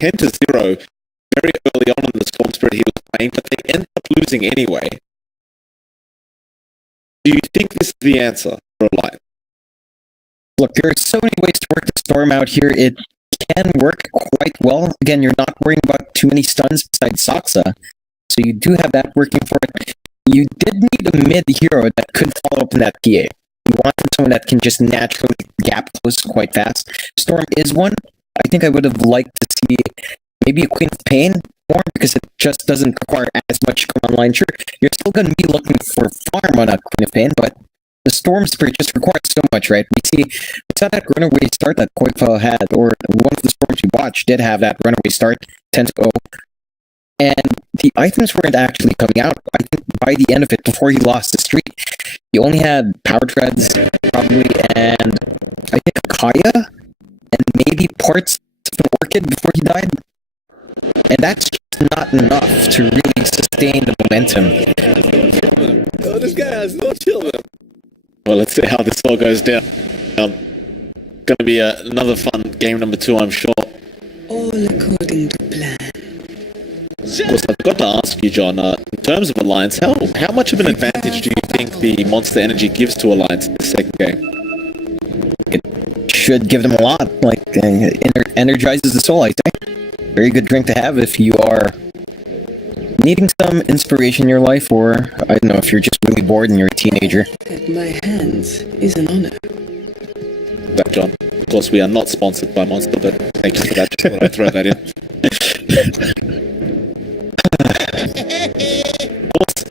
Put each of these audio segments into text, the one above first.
10 to 0 very early on in the Storm Spirit he was playing, but they ended up losing anyway. Do you think this is the answer for Alliance? Look, there are so many ways to work the Storm out here. It can work quite well. Again, you're not worrying about too many stuns besides Saksa, so you do have that working for it. You did need a mid-hero that could follow up in that PA. You wanted someone that can just naturally gap close quite fast. Storm is one. I think I would have liked to see maybe a Queen of Pain more, because it just doesn't require as much to come online. Sure, you're still going to be looking for farm on a Queen of Pain, but the Storm Spirit just requires so much, right? We saw that runaway start that Koifa had, or one of the Storms we watched did have that runaway start, 10-0. And the items weren't actually coming out. I think by the end of it, before he lost the streak, he only had Power Treads, probably, and I think Kaya, and maybe parts of an Orchid before he died. And that's just not enough to really sustain the momentum. Oh, this guy has no children. Well, let's see how this all goes down. Going to be another fun game number 2, I'm sure. All according to plan. Of course, I've got to ask you, John, in terms of Alliance, how much of an advantage do you think the Monster Energy gives to Alliance in the second game? It should give them a lot. Like, energizes the soul, I think. Very good drink to have if you are needing some inspiration in your life, or, I don't know, if you're just really bored and you're a teenager. At my hands is an honor. That, John. Of course, we are not sponsored by Monster, but thank you for that. Just thought I'd throw that in. Of course,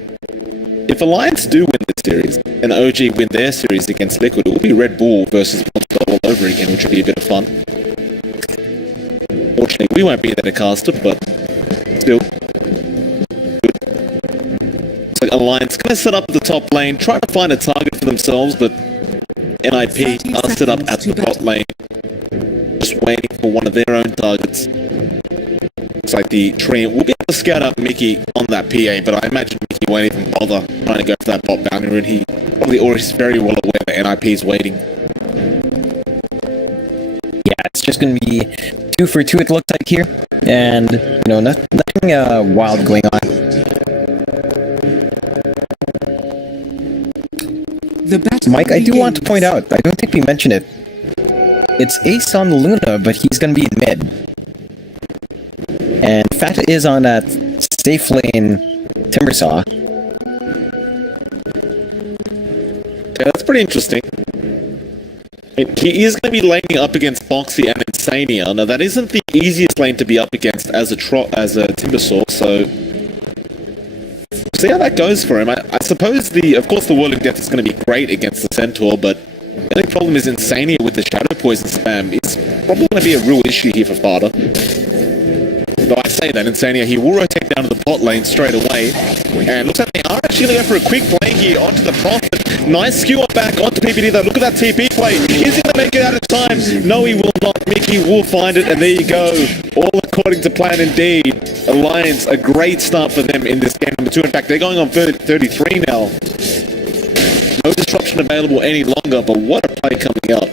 if Alliance do win this series, and OG win their series against Liquid, it will be Red Bull versus Monster all over again, which will be a bit of fun. Fortunately, we won't be there to cast it, but still. So Alliance going to set up at the top lane, try to find a target for themselves, but NIP are set up at the bot lane, just waiting for one of their own targets. Looks like the tree will be able to scout out Mickey on that PA, but I imagine Mickey won't even bother trying to go for that bot boundary, and he probably already is very well aware that NIP is waiting. Yeah, it's just going to be 2 for 2, it looks like here, and, you know, nothing wild going on. Mike, I do want to point out, I don't think we mentioned it. It's Ace on the Luna, but he's going to be in mid. And Fata is on that safe lane Timbersaw. Yeah, that's pretty interesting. He is going to be laning up against Foxy and Insania. Now, that isn't the easiest lane to be up against as a Timbersaw, so see how that goes for him. I suppose of course the Whirling Death is going to be great against the Centaur, but the only problem is Insania with the Shadow Poison spam is probably going to be a real issue here for Fata. Though I say that, Insania, he will rotate down to the bot lane straight away, and looks like they are actually going to go for a quick play here onto the Prophet. Nice skewer back onto PPD though. Look at that TP play. Is he going to make it out of time? No, he will not. Mickey will find it, and there you go. All according to plan indeed. Alliance, a great start for them in this game number 2. In fact, they're going on 33 now. No disruption available any longer, but what a play coming up.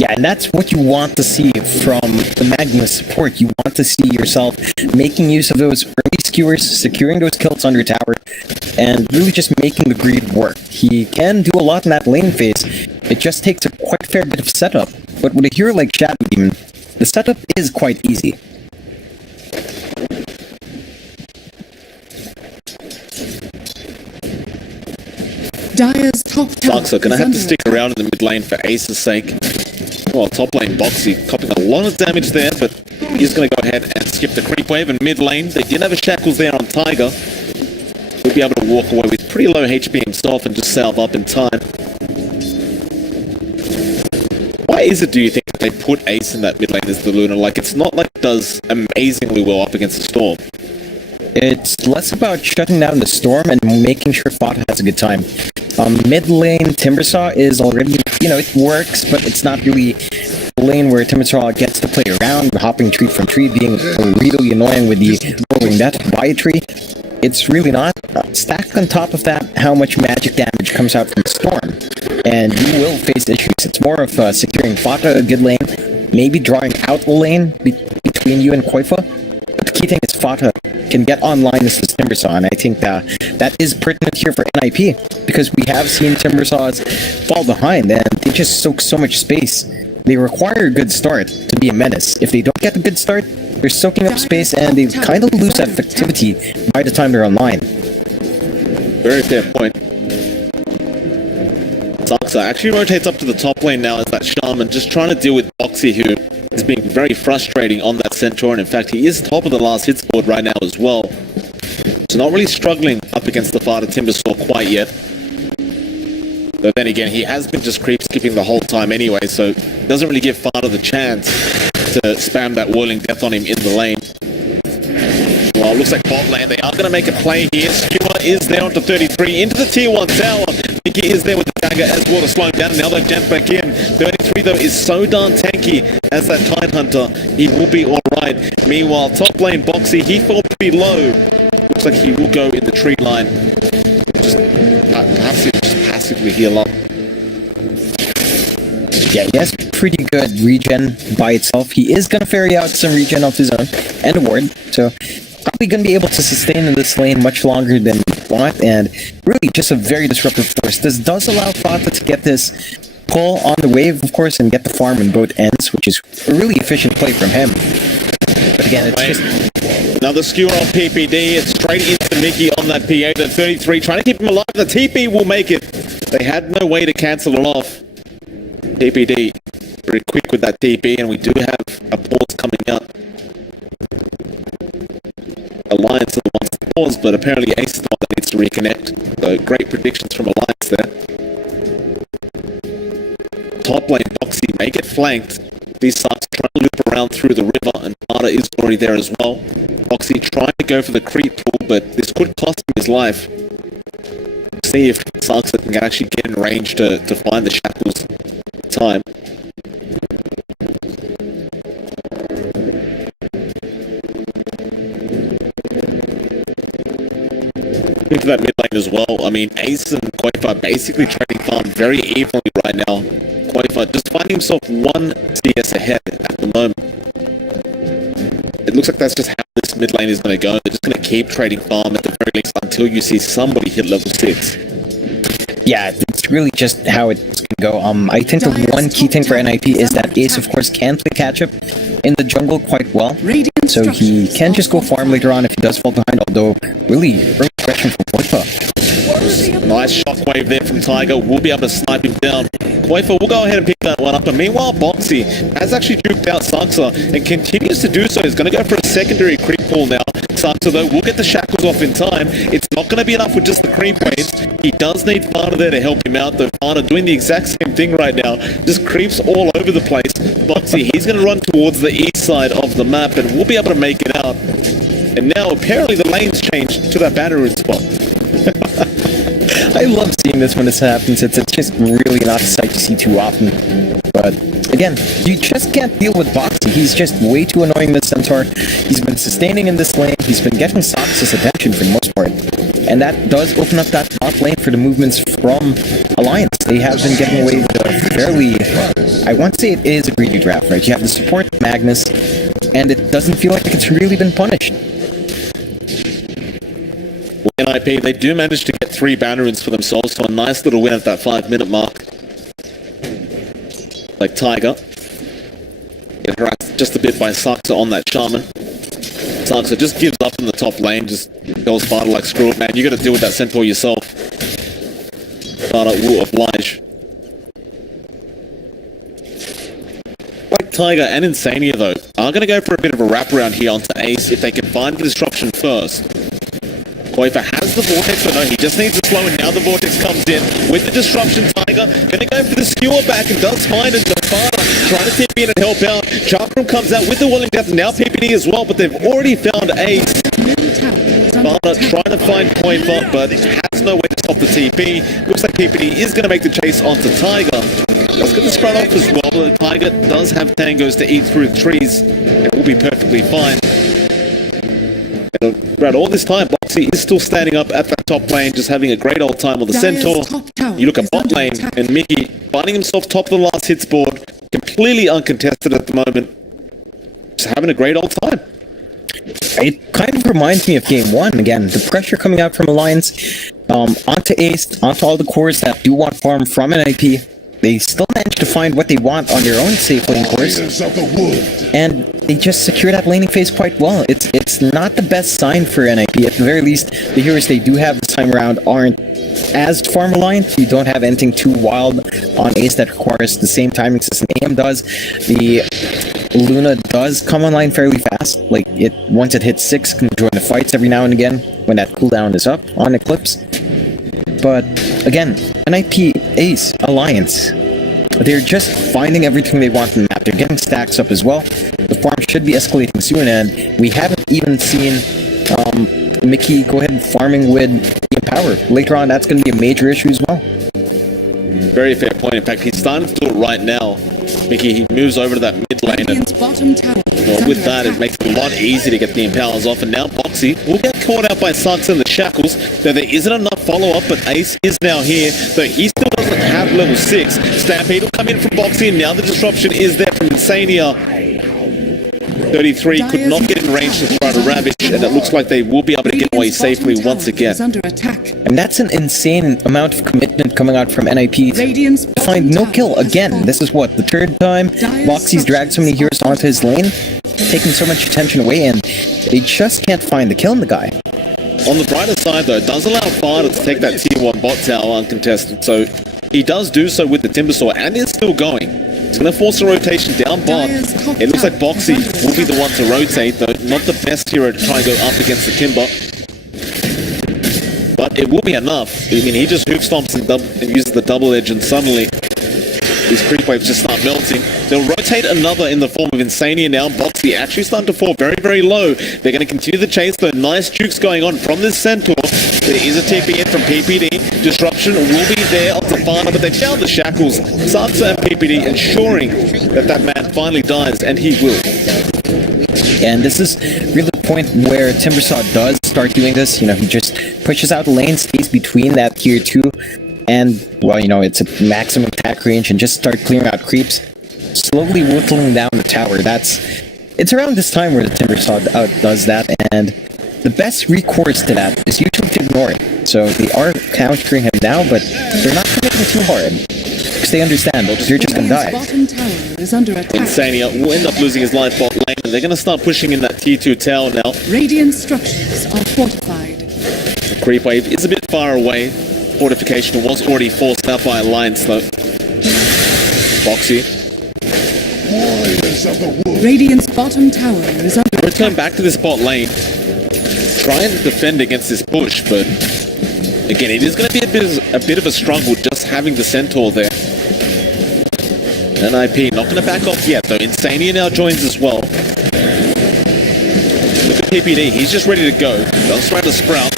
Yeah, and that's what you want to see from the Magnus support. You want to see yourself making use of those early skewers, securing those kills under tower, and really just making the greed work. He can do a lot in that lane phase. It just takes a quite fair bit of setup. But with a hero like Shadow Demon, the setup is quite easy. Dire's top tower. Saksa gonna have to stick around in the mid lane for Ace's sake. Well, top lane Boxy copping a lot of damage there, but he's gonna go ahead and skip the creep wave in mid lane. They did have a shackles there on Tiger. He'll be able to walk away with pretty low HP himself and just salve up in time. Why is it, do you think, that they put Ace in that mid lane as the Luna? Like, it's not like it does amazingly well up against the Storm. It's less about shutting down the Storm and making sure Fata has a good time. Mid lane Timbersaw is already, you know, it works, but it's not really a lane where Timbersaw gets to play around, hopping tree from tree, being really annoying with the rolling that by a tree. It's really not. Stacked on top of that, how much magic damage comes out from the Storm, and you will face issues. It's more of securing Fata a good lane, maybe drawing out the lane between you and Koifa. But the key thing is Fata can get online as this Timbersaw, and I think that is pertinent here for NIP, because we have seen Timbersaws fall behind, and they just soak so much space. They require a good start to be a menace. If they don't get a good start, they're soaking up space, and they kind of lose effectivity by the time they're online. Very fair point. Saksa actually rotates up to the top lane now as that Shaman, just trying to deal with Boxy, who is being very frustrating on that Centaur, and in fact he is top of the last hits board right now as well. So not really struggling up against the Fata Timbersaw quite yet. But then again, he has been just creep skipping the whole time anyway, so doesn't really give Fata the chance to spam that Whirling Death on him in the lane. Well, looks like bot lane, they are going to make a play here. Skewer is there onto 33, into the tier 1 tower. Mickey is there with the dagger as well to slow him down. Now they've jumped back in. 33 though is so darn tanky as that Tidehunter. He will be alright. Meanwhile, top lane Boxy, he fell pretty low. Looks like he will go in the tree line. Just perhaps he'll just passively heal up. Yeah, he has pretty good regen by itself. He is going to ferry out some regen of his own and a ward, so probably going to be able to sustain in this lane much longer than we want, and really just a very disruptive force. This does allow Fata to get this pull on the wave, of course, and get the farm in both ends, which is a really efficient play from him. But again, it's just... Another skewer on PPD, it's straight into Mickey on that P8 at 33, trying to keep him alive. The TP will make it. They had no way to cancel it off. PPD very quick with that TP, and we do have a pause coming up. Alliance are the ones to pause, but apparently Ace is the one that needs to reconnect. So great predictions from Alliance there. Top lane Boxy may get flanked. These Sucks trying to loop around through the river, and Fata is already there as well. Boxy trying to go for the creep pull, but this could cost him his life. See if Sucks can actually get in range to find the shackles in time. Into that mid lane as well. I mean, Ace and Koifa basically trading farm very evenly right now. Koifa just finding himself one CS ahead at the moment. It looks like that's just how this mid lane is going to go. They're just going to keep trading farm at the very least until you see somebody hit level 6. Yeah, it's really just how it's going to go. I think the one key thing for NIP is that Ace, of course, can play catch-up in the jungle quite well. So he can just go farm later on if he does fall behind, although really early aggression from Koifa. Nice shockwave there from Tiger. We'll be able to snipe him down. Koifa will go ahead and pick that one up. And meanwhile, Boxy has actually duped out Saksa and continues to do so. He's going to go for a secondary creep pull now. Saksa, though, will get the shackles off in time. It's not going to be enough with just the creep waves. He does need Fata there to help him out, though. Fata doing the exact same thing right now. Just creeps all over the place. Boxy, he's going to run towards the east side of the map and we'll be able to make it out. And now, apparently, the lane's changed to that battery spot. I love seeing this when this happens. It's just really not a sight to see too often. But again, you just can't deal with Boxy. He's just way too annoying, this Centaur. He's been sustaining in this lane. He's been getting Sox's attention for the most part. And that does open up that top lane for the movements from Alliance. They have been getting away with a fairly... I want to say it is a greedy draft, right? You have the support Magnus, and it doesn't feel like it's really been punished. NIP, they do manage to get 3 banner runes for themselves, so a nice little win at that 5-minute mark. Like Tiger. Get harassed just a bit by Saksa on that Shaman. Saksa just gives up in the top lane, just goes Fata like, screw it, man, you gotta deal with that Centaur yourself. Fata will oblige. Like Tiger and Insania, though, are gonna go for a bit of a wraparound here onto Ace if they can find the disruption first. Koifa has the Vortex, but no, he just needs to slow, and now the Vortex comes in with the disruption. Tiger gonna go for the skewer back and does find it. Fata trying to tip in and help out. Charkram comes out with the Whirling Death, and now PPD as well, but they've already found Ace. Fata trying to find Koifa, but has no way to stop the TP. Looks like PPD is gonna make the chase onto Tiger. Let's get this run off as well. The Tiger does have tangos to eat through the trees, and will be perfectly fine. Throughout all this time, Boxy is still standing up at that top lane, just having a great old time on the Centaur. You look at bot lane, and Mickey finding himself top of the last hits board. completely uncontested at the moment. Just having a great old time. It kind of reminds me of Game 1. Again, the pressure coming out from Alliance, onto Ace, onto all the cores that do want farm from NIP. They still managed to find what they want on their own safe lane course, and they just secure that laning phase quite well. It's not the best sign for NIP. At the very least, the heroes they do have this time around aren't as farm reliant. You don't have anything too wild on Ace that requires the same timings as an AM does. The Luna does come online fairly fast. Like, once it hits 6, can join the fights every now and again when that cooldown is up on Eclipse. But again, NIP, Ace, Alliance, they're just finding everything they want in the map. They're getting stacks up as well. The farm should be escalating soon, and we haven't even seen Mickey go ahead and farming with Power. Later on, that's going to be a major issue as well. Very fair point. In fact, he's starting to do it right now. Mickey, he moves over to that mid lane, and bottom tower with that, it makes it a lot easier to get the impowers off. And now Boxy will get caught out by Sax in the shackles. Though there isn't enough follow-up, but Ace is now here. Though he still doesn't have level 6. Stampede will come in from Boxy, and now the disruption is there from Insania. 33 could not get in range to try to Ravage, and it looks like they will be able to get away safely once again. And that's an insane amount of commitment coming out from NIP to find no kill again. This is what, the third time Boxy's dragged so many heroes onto his lane, taking so much attention away, and they just can't find the kill in the guy. On the brighter side, though, it does allow Farder to take that tier 1 bot tower uncontested, so he does do so with the Timbersaw, and is still going. He's going to force a rotation down bot. It looks like Boxy will be the one to rotate, though not the best hero to try and go up against the Timber. But it will be enough. I mean, he just hook stomps and uses the double edge, and suddenly these creep waves just start melting. They'll rotate another in the form of Insania now. Boxy actually starting to fall very, very low. They're going to continue the chase, though. Nice jukes going on from this Centaur. There is a TP in from PPD. Disruption will be there onto Farder, but they found the shackles. Sansa and PPD ensuring that that man finally dies, and he will. And this is really the point where Timbersaw does start doing this. You know, he just pushes out the lane, stays between that tier 2, and, well, you know, it's a maximum attack range, and just start clearing out creeps, slowly whittling down the tower. It's around this time where the Timbersaw does that, and the best recourse to that is usually to ignore it. So they are countering him now, but they're not committing too hard, because they understand they're just gonna die. Insania will end up losing his life bot lane, and they're gonna start pushing in that tier 2 tower now. Radiant structures are fortified. The creep wave is a bit far away. Fortification was already forced out by Alliance, though. Boxy. Radiant's bottom tower is under Return back to this bot lane. Try and defend against this push, but again, it is going to be a bit of a struggle just having the Centaur there. NIP not going to back off yet, though. Insania now joins as well. Look at PPD, he's just ready to go. Does try to sprout.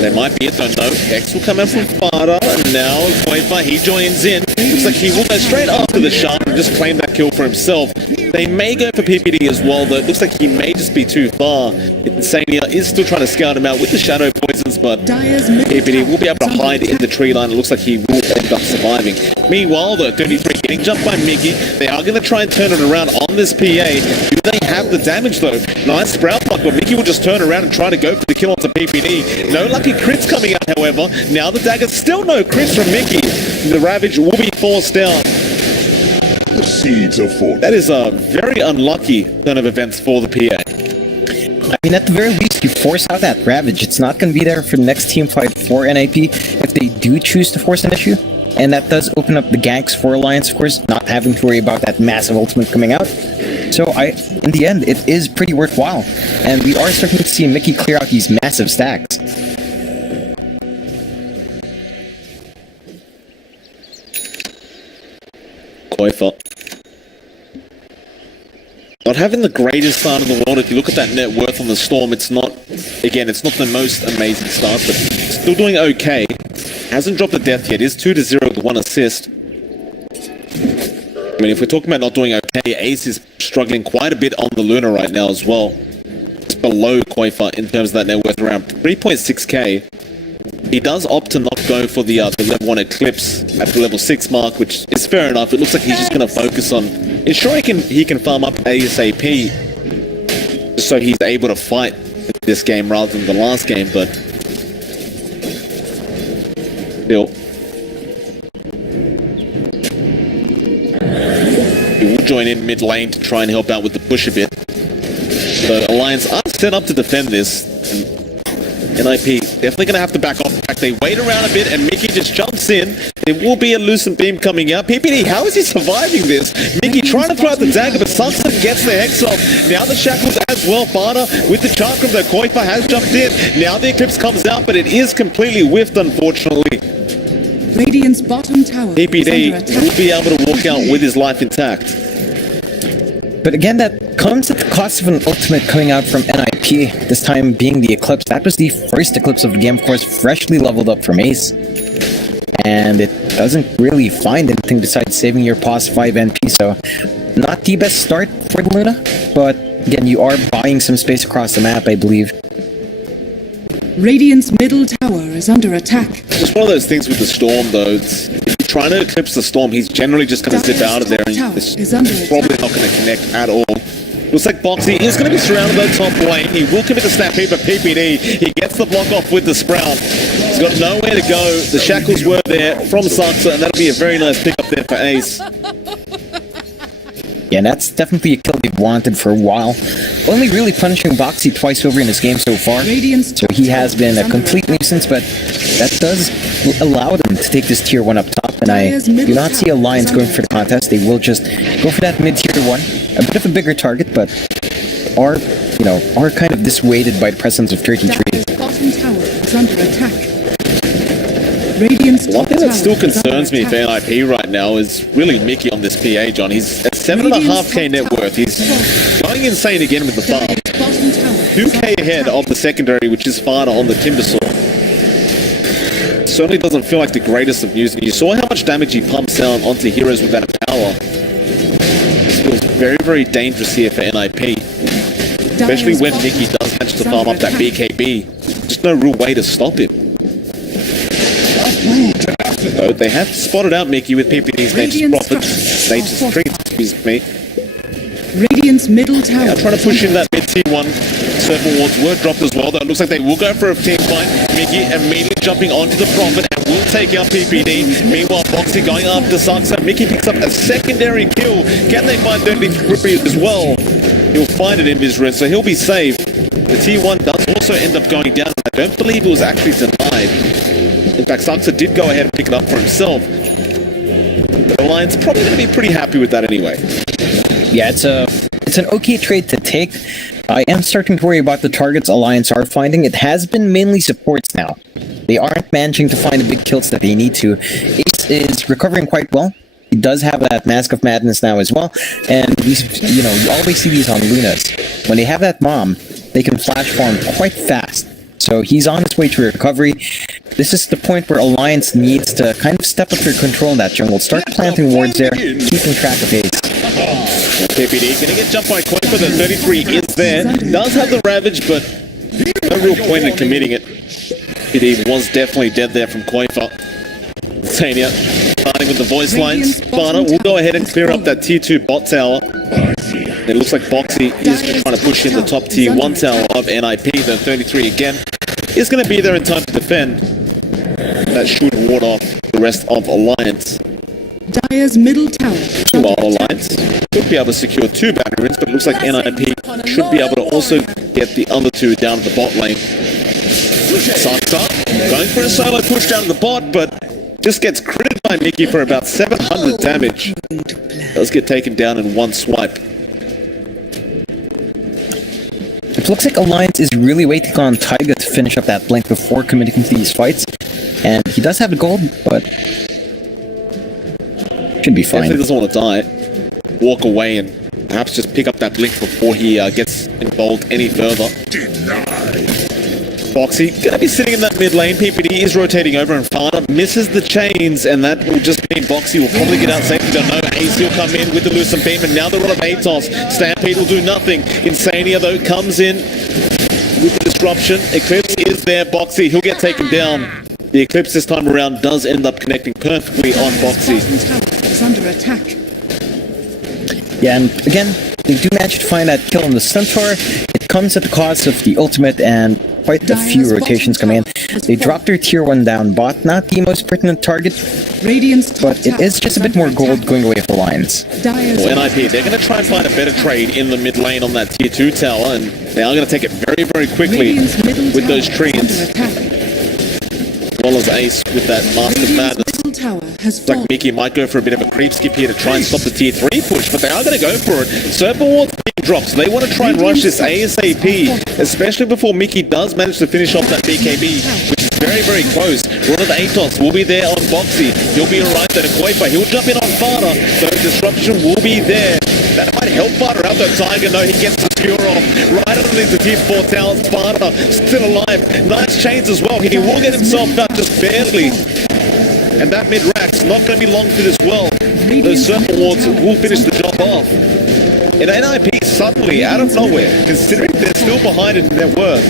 There might be it, though. No. X will come in from Farder, and now Quaver, he joins in. Looks like he will go straight after the shot and just claim that kill for himself. They may go for PPD as well, though. It looks like he may just be too far. Insania is still trying to scout him out with the shadow poisons, but PPD will be able to hide in the tree line. It looks like he will end up surviving. Meanwhile, though, 33 getting jumped by Mickey. They are going to try and turn it around on this PA. Do they have the damage, though? Nice sprout block, but Mickey will just turn around and try to go for the kill onto PPD. No lucky crits coming out, however. Now the dagger, still no crits from Mickey. The Ravage will be forced down. The seeds of fortune. That is a very unlucky turn of events for the PA. I mean, at the very least, you force out that Ravage. It's not going to be there for the next team fight for NIP if they do choose to force an issue. And that does open up the ganks for Alliance, of course, not having to worry about that massive ultimate coming out. So, in the end, it is pretty worthwhile. And we are starting to see Mickey clear out these massive stacks. Koifa. Not having the greatest start in the world. If you look at that net worth on the Storm, it's not, again, it's not the most amazing start, but still doing okay. Hasn't dropped a death yet. Is 2-0 with 1 assist. I mean, if we're talking about not doing okay, Ace is struggling quite a bit on the Luna right now as well. It's below Koifa in terms of that net worth, around 3.6k. he does opt to not go for the level 1 Eclipse at the level 6 mark, which is fair enough. It looks like he's just going to focus on ensuring he can farm up ASAP just so he's able to fight this game rather than the last game, but still. He will join in mid lane to try and help out with the push a bit. So Alliance are set up to defend this. NIP definitely going to have to back off. In fact, they wait around a bit and Mickey just jumps in. There will be a Lucent Beam coming out. PPD, how is he surviving this? Mickey trying to throw out the dagger, but Sunston gets the Hex off. Now the Shackles as well. Barter with the Chakram, the Koifa has jumped in. Now the Eclipse comes out, but it is completely whiffed, unfortunately. Radiant's bottom tower PPD is under attack. will be able to walk out with his life intact. But again, that comes at the cost of an ultimate coming out from NIP, this time being the Eclipse. That was the first Eclipse of the game, of course, freshly leveled up from Ace. And it doesn't really find anything besides saving your pos 5 NP, so not the best start for the Luna, but again, you are buying some space across the map, I believe. Radiant's middle tower is under attack. It's one of those things with the Storm, though. If you're trying to eclipse the Storm, he's generally just going to zip out of there, and it's probably not going to connect at all. Looks like Boxy is going to be surrounded by the top lane. He will commit the Stampede, but PPD, he gets the block off with the Sprout. He's got nowhere to go. The Shackles were there from Saksa, and that'll be a very nice pick up there for Ace. Yeah, and that's definitely a kill they've wanted for a while. Only really punishing Boxy twice over in this game so far. So he has been a complete nuisance, but that does allow them to take this tier 1 up top. And I do not see Alliance going for the contest. They will just go for that mid tier 1. A bit of a bigger target, but are kind of dissuaded by the presence of 33. Dire's bottom tower is under attack. Radiant's One thing that still tower is under concerns me for attack. NIP right now is really Mickey on this PA, John. He's at 7.5k net worth. He's going insane again with the farm. Dire's bottom tower is 2k under ahead attack. of the secondary, which is Farder on the Timbersaw. Certainly doesn't feel like the greatest of news. And you saw how much damage he pumps down onto heroes with that power. This feels very, very dangerous here for NIP. Especially when Mickey does manage to farm up that BKB. Just no real way to stop him. So they have spotted out Mickey with PPD's Nature's Prophet. Nature's Treat, excuse me. Radiant's middle tower. Now trying to push in that mid tier 1. Circle wards were dropped as well, though it looks like they will go for a team fight. Mickey immediately jumping onto the Prophet and will take out PPD. Meanwhile, Boxy going after Saksa. Mickey picks up a secondary kill. Can they find 33 as well? He'll find it in Mizra, so he'll be safe. The tier 1 does also end up going down. I don't believe it was actually denied. In fact, Saksa did go ahead and pick it up for himself. The Alliance probably going to be pretty happy with that anyway. Yeah, it's an okay trade to take. I am starting to worry about the targets Alliance are finding. It has been mainly supports now. They aren't managing to find the big kills that they need to. Ace is recovering quite well. He does have that Mask of Madness now as well. And these, you always see these on Lunas. When they have that bomb, they can flash farm quite fast. So he's on his way to recovery. This is the point where Alliance needs to kind of step up their control in that jungle. Start planting wards there, keeping track of Ace. PPD gonna get jumped by Koifa. The 33 is there. Does have the Ravage, but no real point in committing it. PPD was definitely dead there from Koifa. Tania starting with the voice lines. Barter will go ahead and clear up that tier 2 bot tower. It looks like Boxy is trying to push in the top tier 1 tower of NIP. The 33 again is going to be there in time to defend. That should ward off the rest of Alliance. Dire's middle tower. While Alliance should be able to secure 2 battery wins, but it looks like NIP should be able to also get the other 2 down to the bot lane. Saksa going for a solo push down to the bot, but just gets critted by Mickey for about 700 damage. Does get taken down in one swipe. It looks like Alliance is really waiting on Taiga to finish up that blink before committing to these fights. And he does have the gold, but should be fine. Definitely doesn't want to die. Walk away and perhaps just pick up that blink before he gets involved any further. Boxy gonna be sitting in that mid lane. PPD is rotating over and Farder misses the chains, and that will just mean Boxy will probably get out safe. We don't know. Ace will come in with the Lucent Beam, and now they're on Atos. Stampede will do nothing. Insania though comes in with the disruption. Eclipse is there. Boxy, he'll get taken down. The Eclipse this time around does end up connecting perfectly on Boxy. Bottom tower is under attack. Yeah, and again, they do manage to find that kill on the Centaur. It comes at the cost of the ultimate and quite a few rotations come in. They drop their tier 1 down bot, not the most pertinent target, Radiant's top but it tower is just a bit more gold going away for Lions. Dire's Well, NIP, they're going to try and find a better trade in the mid lane on that tier 2 tower, and they are going to take it very, very quickly Radiant's middle with tower those is trees, under attack. as well as Ace with that Mask of Radiant's Madness. middle tower has Looks like fallen. Mickey might go for a bit of a creep skip here to try and stop the tier 3 push, but they are going to go for it. Serpent Ward's being dropped, so they want to try and rush this ASAP, especially before Mickey does manage to finish off that BKB, which is very, very close. One of the Atos will be there on Boxy. He'll be alright there to Koipa. He'll jump in on Fada, so disruption will be there. That might help Fada out though. Tiger, no, he gets the skewer off right underneath the tier 4 towers. Fada still alive. Nice chains as well. He will get himself out just barely. And that mid-rack's not going to be long for this well. Those Serpent Wards will finish the job off. And NIP suddenly, out of nowhere, considering they're still behind in their worth,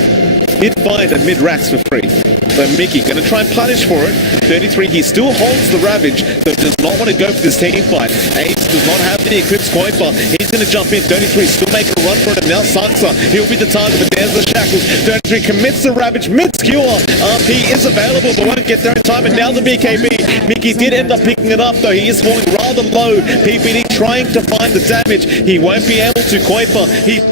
did find a mid-racks for free. So Mickey going to try and punish for it. 33, he still holds the Ravage, but does not want to go for this team fight. Ace does not have the Eclipse coin bar. He's going to jump in. 33 still making a run for it, and now Saksa, he'll be the target, but there's the shackles. 33 commits the Ravage mid-skewer. RP is available, but won't get there in time, and now the BKB. Mickey did end up picking it up, though. He is falling rather low. PPD trying to find the damage. He won't be able to. Koipa, he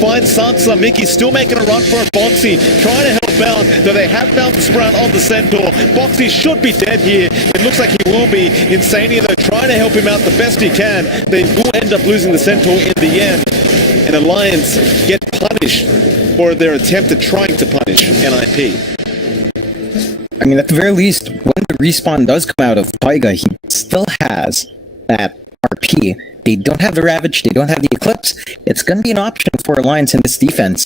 finds Sansa. Mickey still making a run for it. Boxy trying to help out, though they have found the sprout on the Centaur. Boxy should be dead here. It looks like he will be. Insania, though, trying to help him out the best he can. They will end up losing the Centaur in the end. And Alliance get punished for their attempt at trying to punish NIP. I mean, at the very least, when the respawn does come out of Taiga, he still has that RP. They don't have the Ravage, they don't have the Eclipse. It's going to be an option for Alliance in this defense.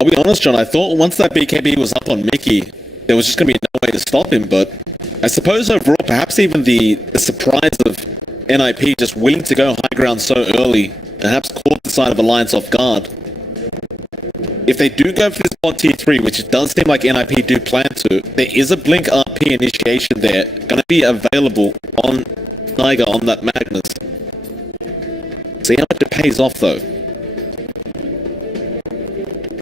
I'll be honest, John, I thought once that BKB was up on Mickey, there was just going to be no way to stop him, but I suppose overall, perhaps even the surprise of NIP just willing to go high ground so early, perhaps caught the side of Alliance off guard. If they do go for this bot tier 3, which it does seem like NIP do plan to, there is a Blink RP initiation there, going to be available on Tiger on that Magnus. See how much it pays off though.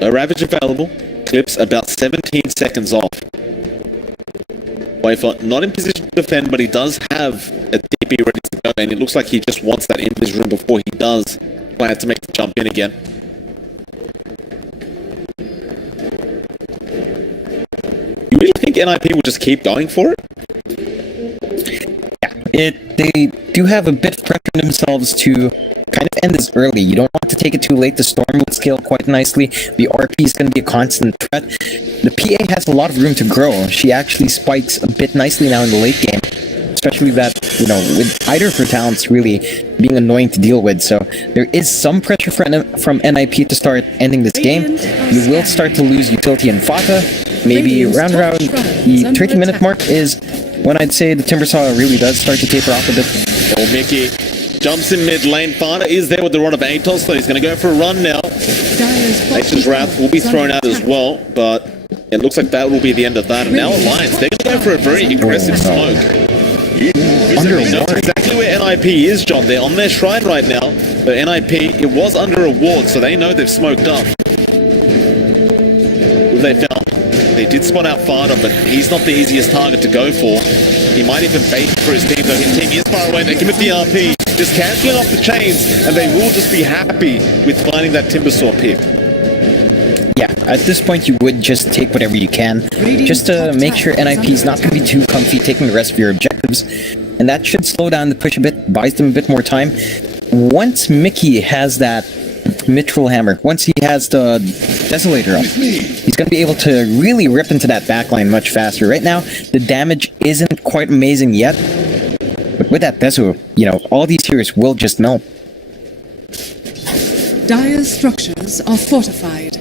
No Ravage available, Clips about 17 seconds off. Wafer not in position to defend, but he does have a DP ready to go, and it looks like he just wants that in his room before he does plan to make the jump in again. You really think NIP will just keep going for it? Yeah, they do have a bit of pressure on themselves to kind of end this early. You don't want to take it too late. The Storm would scale quite nicely. The RP is going to be a constant threat. The PA has a lot of room to grow. She actually spikes a bit nicely now in the late game. Especially that, with either of her talents really being annoying to deal with. So there is some pressure from NIP to start ending this game. You will start to lose utility in Fata. Maybe around the 30-minute mark is when I'd say the Timbersaw really does start to taper off a bit. Oh, Mickey jumps in mid lane. Fada is there with the run of Atos, so he's going to go for a run now. Nature's Wrath will be thrown out as well, but it looks like that will be the end of that. And now Alliance, they're going to go for a very aggressive smoke. They know exactly where NIP is, John. They're on their shrine right now. But NIP, it was under a ward, so they know they've smoked up. They found they did spot out Fada, but he's not the easiest target to go for. He might even bait for his team, though his team is far away. They commit the RP, just cancelling off the chains, and they will just be happy with finding that Timbersaw pip. Yeah, at this point you would just take whatever you can, just to make sure NIP is not going to be too comfy taking the rest of your objectives, and that should slow down the push a bit, buys them a bit more time. Once Mickey has that Mithril Hammer, once he has the Desolator up, he's going to be able to really rip into that backline much faster. Right now, the damage isn't quite amazing yet, but with that Desu, all these heroes will just melt. Dire's structures are fortified.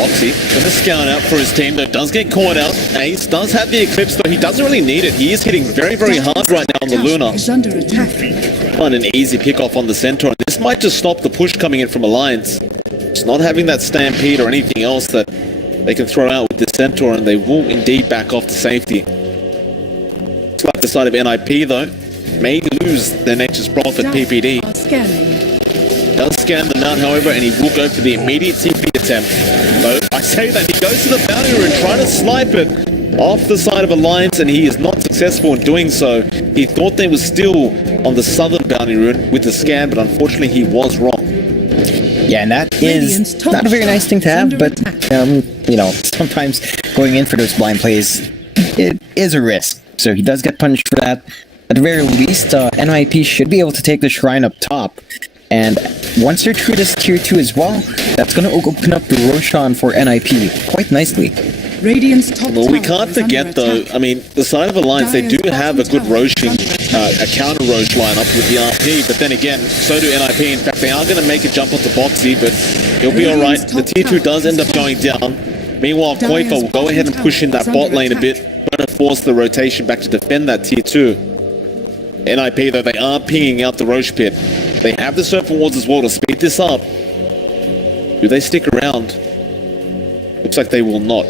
Boxy. Gonna scout out for his team, though does get caught out. Ace does have the Eclipse, though he doesn't really need it. He is hitting very, very hard right now on the Luna. Is under attack. Find an easy pick off on the Centaur. This might just stop the push coming in from Alliance. It's not having that Stampede or anything else that they can throw out with the Centaur, and they will indeed back off to safety. Looks like the side of NIP, though, may lose their Nature's Prophet PPD. Are scanning. Does scan the mount, however, and he will go for the immediate TP attempt. Though I say that he goes to the boundary rune trying to snipe it off the side of Alliance, and he is not successful in doing so. He thought they was still on the southern boundary rune with the scan, but unfortunately he was wrong. Yeah, and that is not a very nice thing to have, but, you know, sometimes going in for those blind plays, it is a risk. So he does get punished for that. At the very least, NIP should be able to take the shrine up top. And once they're through this tier 2 as well, that's going to open up the Roshan for NIP quite nicely. Radiant's top Well, we tower can't is under forget, though, attack. I mean, the side of Alliance, they do have a good Roshan, a counter Rosh lineup with the RP, but then again, so do NIP. In fact, they are going to make a jump onto Boxy, but he'll be alright. The tier 2 does end up going down. Meanwhile, Koifa will go ahead and push in that bot lane a bit, trying to force the rotation back to defend that tier 2. NIP, though, they are pinging out the Rosh pit. They have the Serpent Wards as well to speed this up. Do they stick around? Looks like they will not.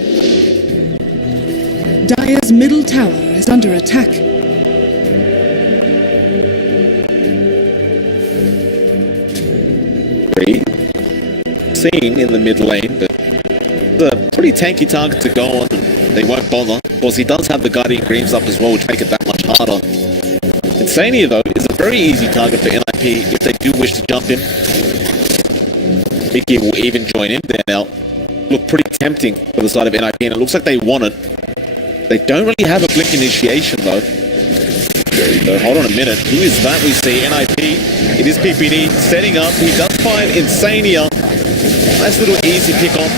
Dire's middle tower is under attack. Seen in the mid lane, but it's a pretty tanky target to go on. They won't bother. Of course, he does have the Guardian Greaves up as well, which make it that much harder. Insania, though, is a very easy target for NIP if they do wish to jump in. Mickey will even join in there now. Look pretty tempting for the side of NIP, and it looks like they want it. They don't really have a Blink initiation, though. So hold on a minute. Who is that we see? NIP. It is PPD setting up. He does find Insania. Nice little easy pick off.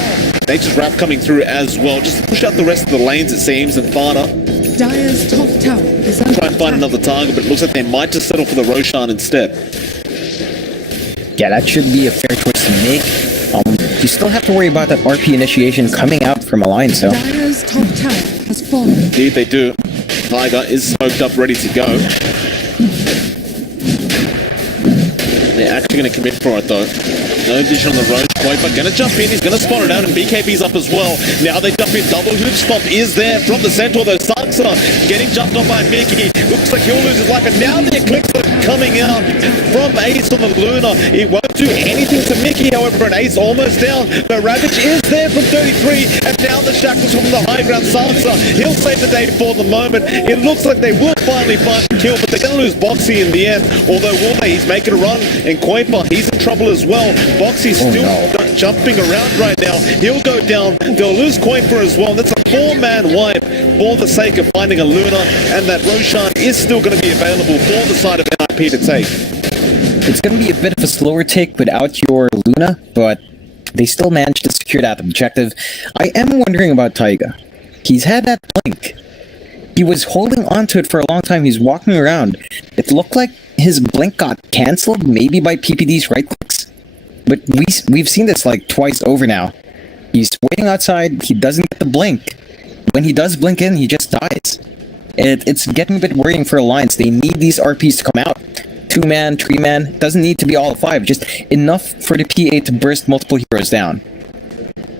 Nature's Wrap coming through as well. Just push out the rest of the lanes, it seems, and Fada. Dire's top tower is under Try and find another target, but it looks like they might just settle for the Roshan instead. Yeah, that should be a fair choice to make. You still have to worry about that RP initiation coming out from Alliance, though. Dire's top tower has fallen. Indeed, they do. Tiger is smoked up, ready to go. They're actually going to commit for it, though. No addition on the road. Koifa going to jump in. He's going to spot it out, and BKB's up as well. Now they jump in. Double hoop stop is there from the Centaur, though. Saksa getting jumped on by Mickey. Looks like he'll lose his life, and now the Eclipse coming out from Ace on the Luna. It won't do anything to Mickey, however, and Ace almost down. The Ravage is there from 33, and down the Shackles from the high ground. Saksa, he'll save the day for the moment. It looks like they will finally find the kill, but they're going to lose Boxy in the end. Although will they? He's making a run, and Koifa, he's in trouble as well. Boxy's still jumping around right now. He'll go down. They'll lose Koifa as well. That's a 4-man wipe for the sake of finding a Luna, and that Roshan is still going to be available for the side of NIP to take. It's going to be a bit of a slower take without your Luna, but they still managed to secure that objective. I am wondering about Taiga. He's had that blink. He was holding onto it for a long time. He's walking around. It looked like his blink got cancelled, maybe by PPD's right clicks. But we've seen this like twice over now. He's waiting outside, he doesn't get the blink. When he does blink in, he just dies. It's getting a bit worrying for Alliance. They need these RPs to come out. 2-man, 3-man, doesn't need to be all 5, just enough for the PA to burst multiple heroes down.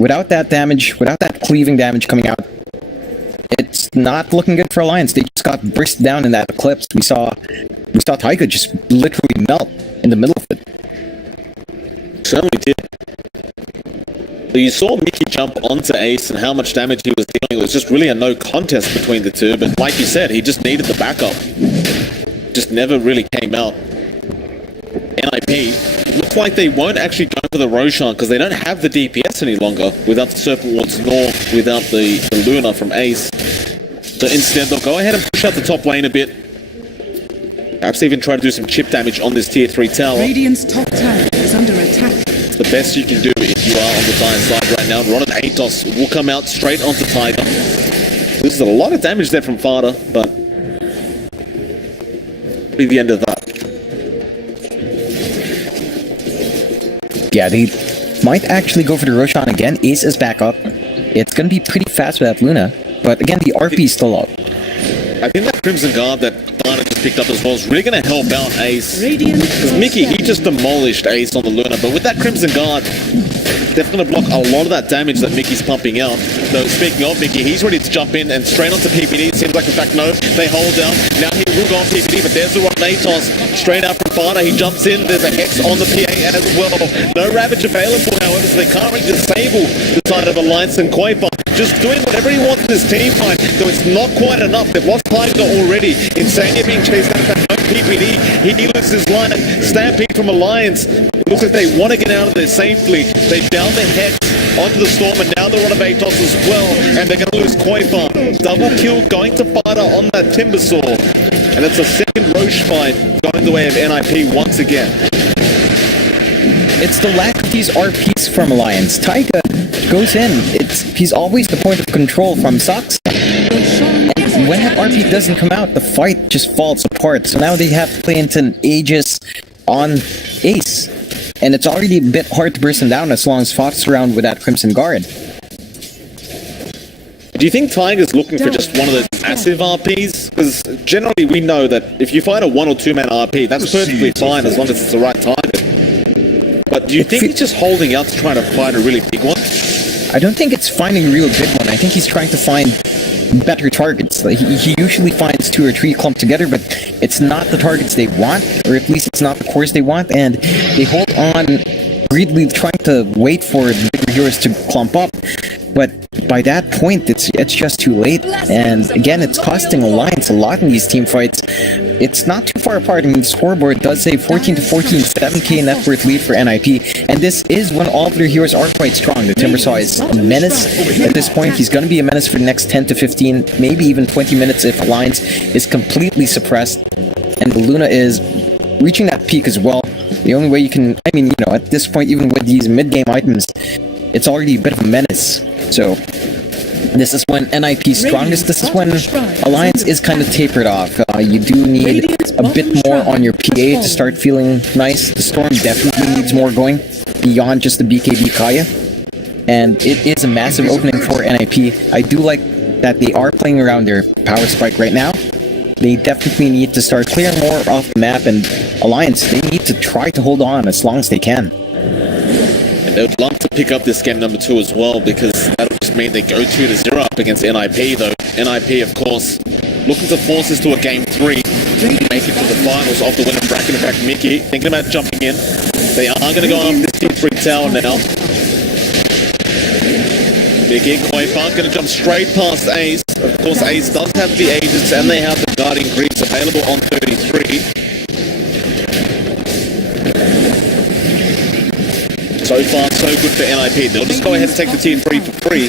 Without that damage, without that cleaving damage coming out, it's not looking good for Alliance. They just got burst down in that Eclipse. We saw Taiga just literally melt in the middle of it. Certainly did. So you saw Mickey jump onto Ace and how much damage he was dealing. It was just really a no contest between the two, but like you said, he just needed the backup. Just never really came out. NIP, looks like they won't actually go for the Roshan because they don't have the DPS any longer without the Serpent Wards nor without the Luna from Ace. So instead, they'll go ahead and push out the top lane a bit. Perhaps even try to do some chip damage on this tier 3 tower. Radiant's top tower is under attack. It's the best you can do if you are on the Dire side right now. Ron and Atos will come out straight onto Tiger. This is a lot of damage there from Fada, but be the end of that. Yeah, might actually go for the Roshan again. Ace is back up. It's going to be pretty fast with that Luna. But again, the RP is still up. I think that Crimson Guard that Dana just picked up as well is really going to help out Ace. Radiant Because Mickey, he just demolished Ace on the Luna, but with that Crimson Guard, definitely block a lot of that damage that Mickey's pumping out. Though, speaking of Mickey, he's ready to jump in and straight onto PPD. It seems like, in fact, no, they hold down. Now he will go on PPD, but there's the one Atos straight out from Fana. He jumps in. There's a Hex on the PA as well. No Ravage available, however, so they can't really disable the side of Alliance and Kuiper. Just doing whatever he wants in this team fight, though it's not quite enough. They've lost Tiger already. Insania being chased out of that PPD. He loses his line. Stampede from Alliance. It looks like they want to get out of there safely. They down the Hex onto the Storm, and now they're on a Atos as well. And they're going to lose Kuiper. Double kill going to Fighter on that Timbersaw. And it's a second Roche fight going the way of NIP once again. It's the lack of these RPs from Alliance. Taiga goes in. He's always the point of control from Sox. And when that RP doesn't come out, the fight just falls apart. So now they have to play into an Aegis on Ace. And it's already a bit hard to burst him down as long as Fox is around with that Crimson Guard. Do you think Tiger's looking for just one of those massive RPs? Because generally we know that if you fight a 1 or 2 man RP, that's perfectly fine as long as it's the right target. But do you think he's just holding out to try to find a really big one? I don't think it's finding a real big one. I think he's trying to find better targets. Like, he usually finds 2 or 3 clumped together, but it's not the targets they want, or at least it's not the cores they want, and they hold on greedily trying to wait for the bigger heroes to clump up. But by that point, it's just too late. And again, it's costing Alliance a lot in these team fights. It's not too far apart. I mean, the scoreboard does say 14 to 14, 7k net worth lead for NIP. And this is when all of their heroes are quite strong. The Timbersaw is a menace at this point. He's going to be a menace for the next 10 to 15, maybe even 20 minutes if Alliance is completely suppressed. And the Luna is reaching that peak as well. The only way you can, I mean, you know, at this point, even with these mid-game items, it's already a bit of a menace. So this is when NIP's strongest. This is when Alliance is kind of tapered off. You do need a bit more on your PA to start feeling nice. The Storm definitely needs more going beyond just the BKB Kaya. And it is a massive opening for NIP. I do like that they are playing around their power spike right now. They definitely need to start clearing more off the map, and Alliance, they need to try to hold on as long as they can. And they would love to pick up this game number 2 as well, because that'll just mean they go 2-0 up against NIP, though. NIP, of course, looking to force us to a game 3, make it to the finals of the winner bracket. In fact, Mickey thinking about jumping in. They are going to go after this T3 tower now. Mickey and Kuiper going to jump straight past Ace. Of course, Ace does have the Aegis and they have the Guardian Greaves available on 33. So far, so good for NIP. They'll just go ahead and take the tier 3 for free.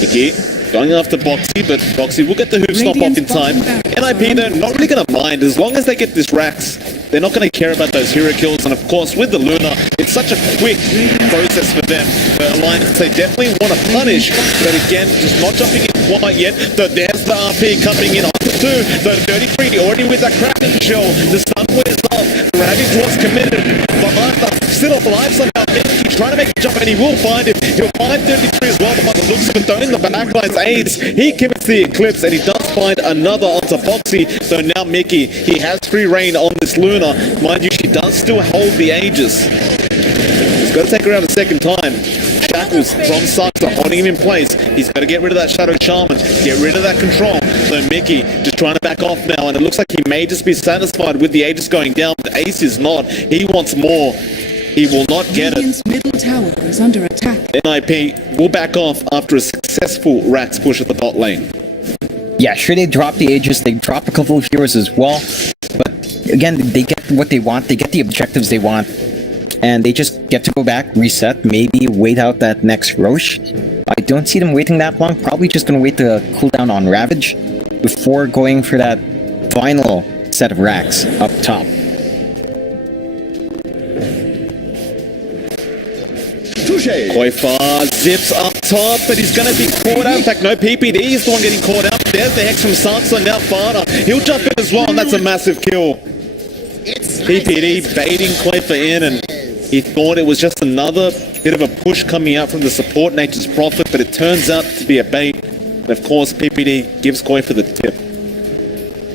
Mickey going after Boxy, but Boxy will get the hoop stop off in time. NIP, they're not really going to mind. As long as they get this racks, they're not going to care about those hero kills. And of course, with the Luna, it's such a quick process for them. The Alliance, they definitely want to punish, but again, just not jumping in quite yet. There's the RP coming in onto 2. The 33 already with that Kraken shell. The stun wears off. The Ravage was committed. But still alive somehow. He's trying to make a jump, and he will find it. He'll find 33 as well, but by the looks of it, though, in the backlines, Ace, he commits the Eclipse, and he does find another onto Boxy. So now Mickey, he has free reign on this Luna. Mind you, she does still hold the Aegis. He's got to take her out a second time. Shackles from Sux are holding him in place. He's got to get rid of that Shadow Shaman, get rid of that control. So Mickey just trying to back off now, and it looks like he may just be satisfied with the Aegis going down, but Ace is not. He wants more. He will not get it. Radiant's middle tower is under attack. NIP will back off after a successful Rax push at the bot lane. Yeah, sure, they drop the Aegis, they drop a couple of heroes as well, but again, they get what they want, they get the objectives they want, and they just get to go back, reset, maybe wait out that next Roche. I don't see them waiting that long, probably just gonna wait to cool down on Ravage before going for that final set of racks up top. Kuiper zips up top, but he's going to be caught out. In fact, no, PPD is the one getting caught out. There's the Hex from Sansa, now Fana. He'll jump in as well, and that's a massive kill. PPD baiting Kuiper in, and He thought it was just another bit of a push coming out from the support Nature's Prophet, but it turns out to be a bait. And of course, PPD gives Koi for the tip.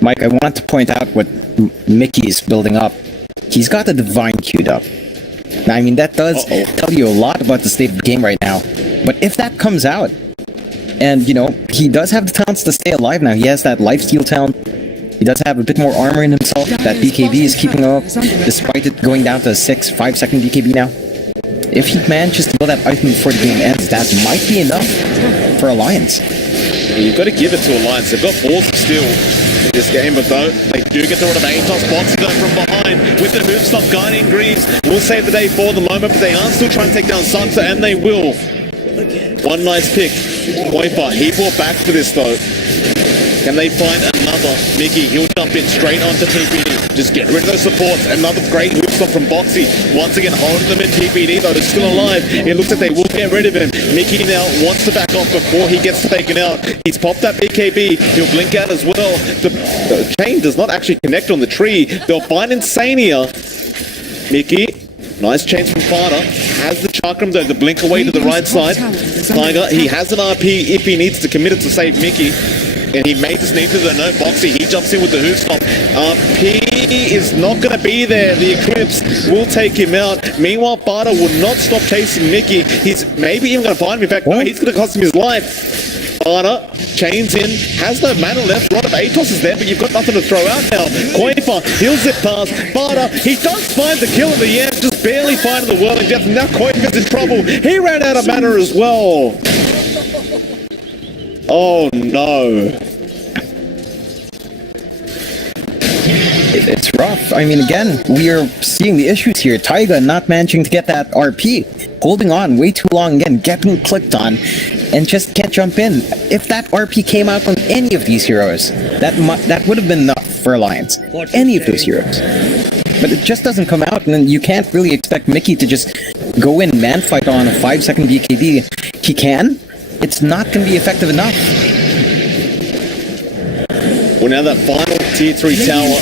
Mike, I want to point out what Mickey's building up. He's got the Divine queued up. Now, I mean, that does tell you a lot about the state of the game right now. But if that comes out, and, you know, he does have the talents to stay alive now. He has that lifesteal talent. He does have a bit more armor in himself. That BKB is keeping him up, despite it going down to a 5 second BKB now. If he manages to build that item before the game ends, that might be enough for Alliance. You've got to give it to Alliance. They've got balls of steel in this game, but though they do get the run of Atos boxing though from behind with the move stop guiding Greaves. Will save the day for the moment, but they are still trying to take down Sansa, and they will. One nice pick. Koifa, he brought back for this though. Can they find another? Mickey, he'll jump in straight onto PPD. Just get rid of those supports. Another great hook stop from Boxy. Once again, holding them in. PPD, though, is still alive. It looks like they will get rid of him. Mickey now wants to back off before he gets taken out. He's popped that BKB. He'll blink out as well. The chain does not actually connect on the tree. They'll find Insania. Mickey, nice change from Fada. Has the Chakram, though, to blink away to the right side. Tiger, he has an RP if he needs to commit it to save Mickey. And he made this need to the no Boxy. He jumps in with the hoop stop. P is not going to be there. The Eclipse will take him out. Meanwhile, Bada will not stop chasing Mickey. He's maybe even going to find him. In fact, no, he's going to cost him his life. Bada chains in, has no mana left. Rod of Atos is there, but you've got nothing to throw out now. Koifa, he'll zip past. Bada, he does find the kill in the end, just barely finding the whirling death. And now Koifa's in trouble. He ran out of mana as well. Oh no. It's rough. I mean, again, we are seeing the issues here. Taiga not managing to get that RP. Holding on way too long again, getting clicked on, and just can't jump in. If that RP came out from any of these heroes, that would have been enough for Alliance. Any of those heroes. But it just doesn't come out, and then you can't really expect Mickey to just go in man fight on a 5 second BKB. He can. It's not going to be effective enough. Well, now that final tier 3 tower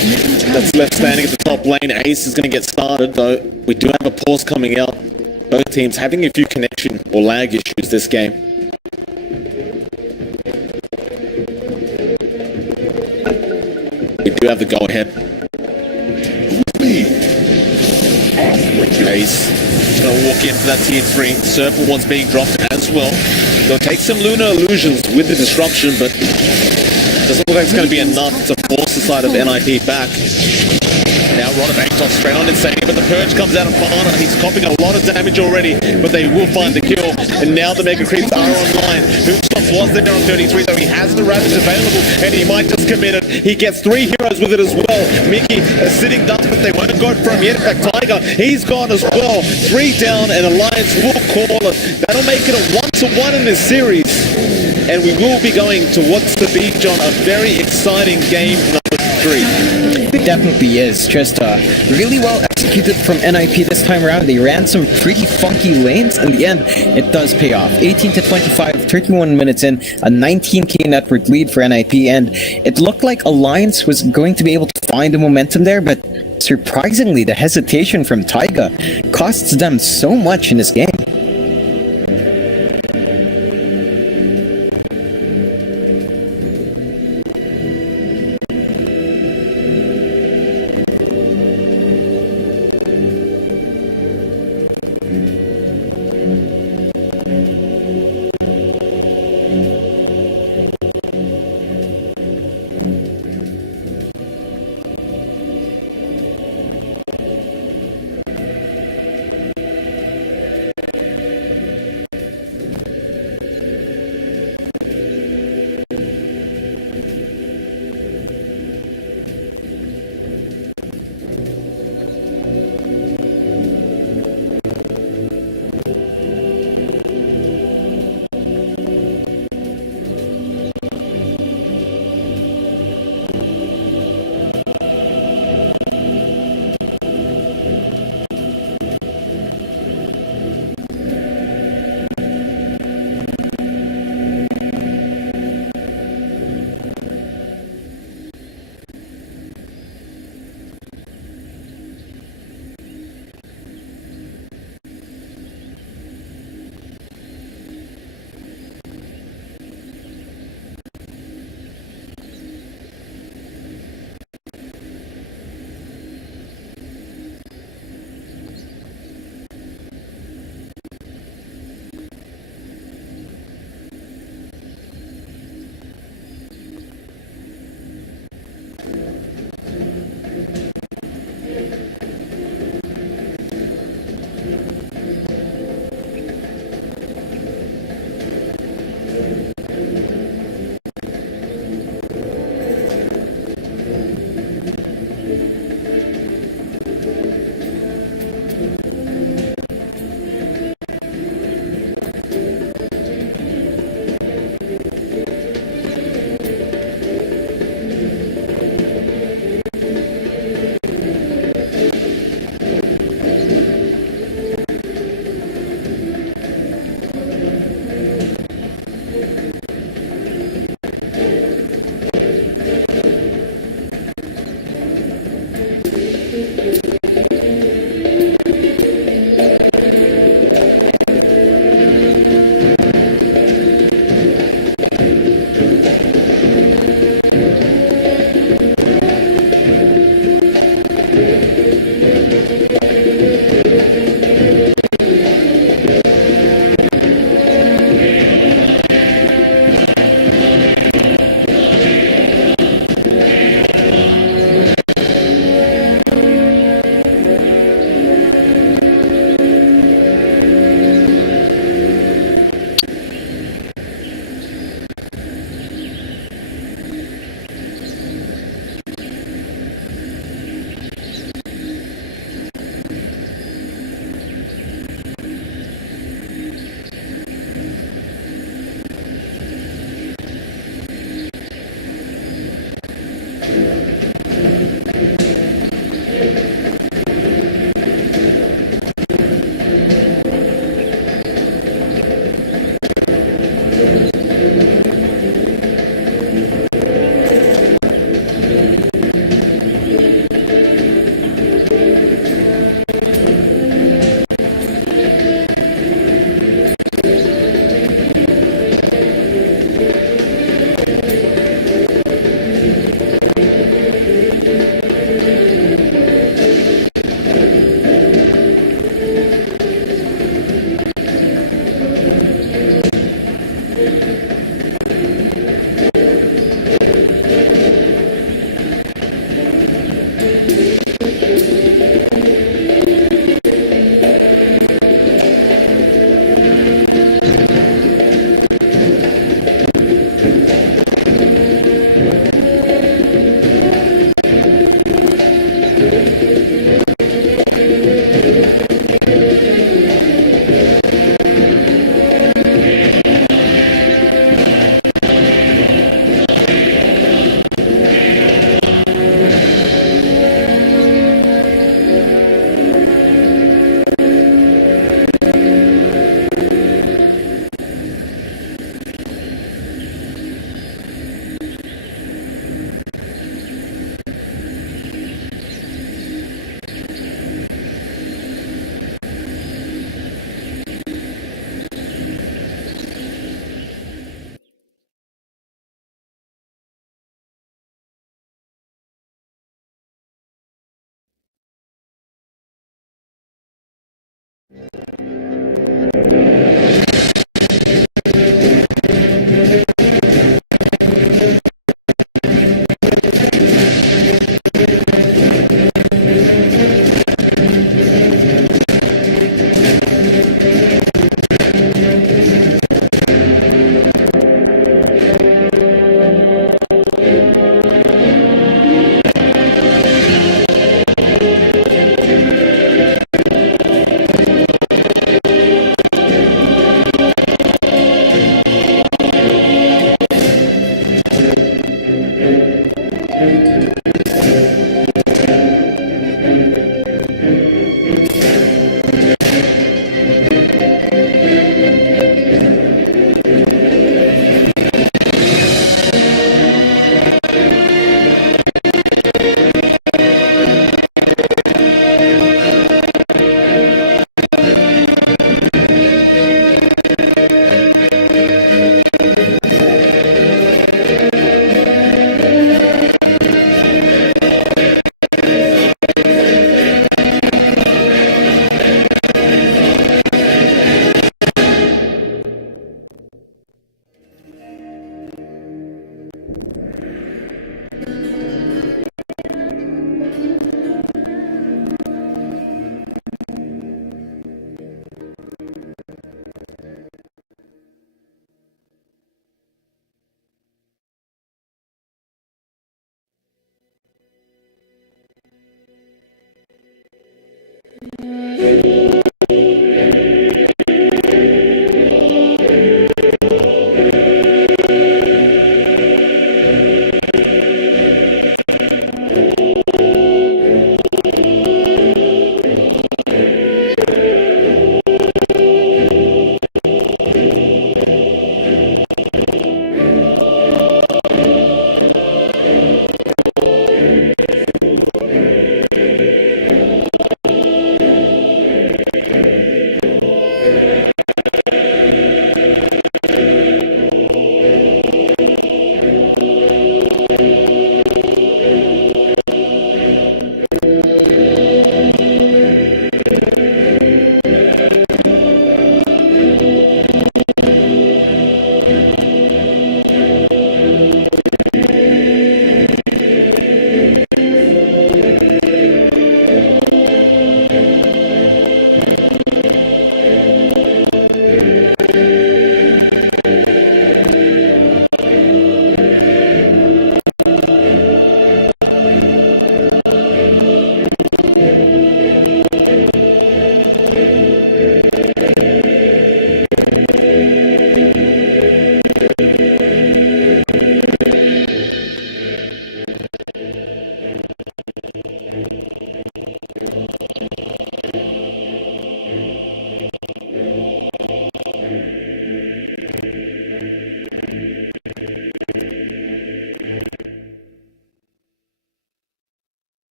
that's left standing at the top lane, Ace is going to get started, though we do have a pause coming out. Both teams having a few connection or lag issues this game. We do have the go-ahead. Ace is going to walk in for that tier 3. Surfer one's being dropped as well. They'll take some Lunar Illusions with the disruption, but doesn't look like it's going to be enough to force the side of NIP back. Now Rod of Atos straight on Insania, but the Purge comes out of Fana. He's copying a lot of damage already, but they will find the kill. And now the Mega Creeps are online. Hoopstop was there on 33, though he has the Ravage available, and he might just commit it. He gets 3 heroes with it as well. Mickey is sitting ducks, but they won't go for him yet. In fact, Tiger, he's gone as well. 3 down, and Alliance will call it. That'll make it a 1-1 in this series. And we will be going to what's to be, John, a very exciting game number 3. It definitely is. Just really well executed from NIP this time around. They ran some pretty funky lanes. In the end, it does pay off. 18 to 25, 31 minutes in, a 19k network lead for NIP, and it looked like Alliance was going to be able to find the momentum there, but surprisingly, the hesitation from Taiga costs them so much in this game.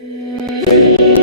Yeah.